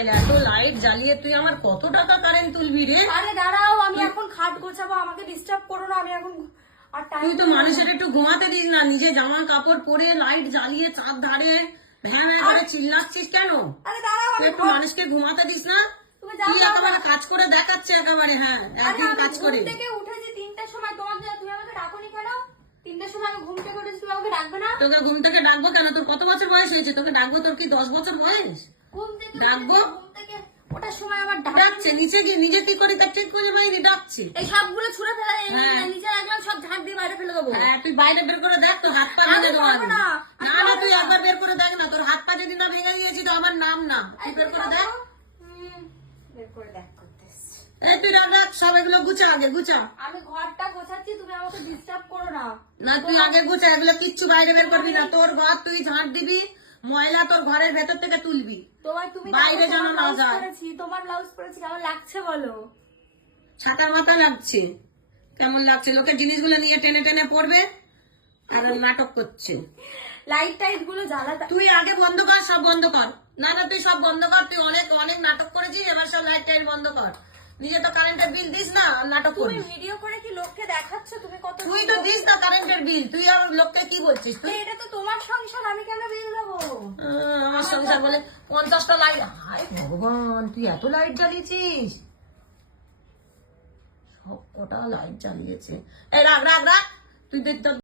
Mobile, এত light জ্বালিয়ে তুই আমার কত টাকা কারেন্ট তুলবি রে? আরে দাঁড়াও, আমি এখন খাট গোছাবো, আমাকে ডিস্টার্ব করো না, আমি এখন আর তুই তো মানুষের একটু ঘুমাতে দিস না, নিজে জামা কাপড় পরে লাইট জ্বালিয়ে চাঁদ ধারে ভ্যাঁ ভ্যাঁ করে চিল্লাচ্ছিস কেন? আরে দাঁড়াও, তুই একটু মানুষকে ঘুমাতে দিস না? তুই একেবারে কাজ করে দেখাচ্ছে একেবারে। হ্যাঁ, একদিন কাজ করে। ঘুম থেকে উঠেছি 3টার সময়, তুমি আমাকে ডাকোনি কেন? 3টার সময় আমি ঘুম থেকে উঠেছি, তুমি আমাকে ডাকবে না? তোকে ঘুম থেকে ডাকবো কেন? তোর কত বছর বয়স হয়েছে? তোকে ডাকবো? তোর কি 10 বছর বয়স? ঘুম থেকে ডাকবো? ঘুম থেকে ওটার সময় আমার ডাকছে, নিচে গিয়ে নিজে কি করি তার ঠিক করে বাইরে ডাকছে। এই সবগুলো ছুঁড়ে ফেলে হ্যাঁ। নিচে একদম সব ঝাড় দিয়ে বাইরে ফেলে দেবো। হ্যাঁ, তুই বাইরে বের করে দেখ, তোর হাত পা ভেঙে দেবো আমি। না, না না, তুই একবার বের করে দেখ না, তোর হাত পা যদি না ভেঙে দিয়েছি তো আমার নাম না। তুই বের করে দেখ। বের করে দেখ করতেছ। এই তুই রাখ, সব এগুলো গুছা, আগে গুছা। আমি ঘরটা গোছাচ্ছি, তুমি আমাকে ডিস্টার্ব করো না। না, তুই আগে গুছা, এগুলো কিচ্ছু বাইরে বের করবি না। তোর ঘর তুই ঝাঁট দিবি, ময়লা তোর ঘরের ভেতর থেকে তুলবি, তুমি বাইরে যেন না যায়। তোমার ব্লাউজ পরেছি, কেমন লাগছে বলো? ছাতার মাথা লাগছে। কেমন লাগছে? লোকের জিনিসগুলো নিয়ে টেনে টেনে পড়বে আর নাটক করছে। লাইট টাইট গুলো জ্বালাতে তুই আগে বন্ধ কর, সব বন্ধ কর। না না, তুই সব বন্ধ কর। তুই অনেক অনেক নাটক করেছিস, এবার সব লাইট টাইট বন্ধ কর। নিজে তো কারেন্টের বিল দিস না, আর নাটক তুমি করিস। ভিডিও করে কি লোককে দেখাচ্ছ? তুমি কত তুই তো দিস না কারেন্টের বিল, তুই আর লোককে কি বলছিস? তুই এটা তো তোমার সংসার, আমি কেন বিল দেবো? আমার সংসার বলে 50টা লাইট। হায় ভগবান, তুই এত লাইট জ্বালিয়েছিস? সব কটা লাইট জ্বালিয়েছে। এই রাখ রাখ রাখ, তুই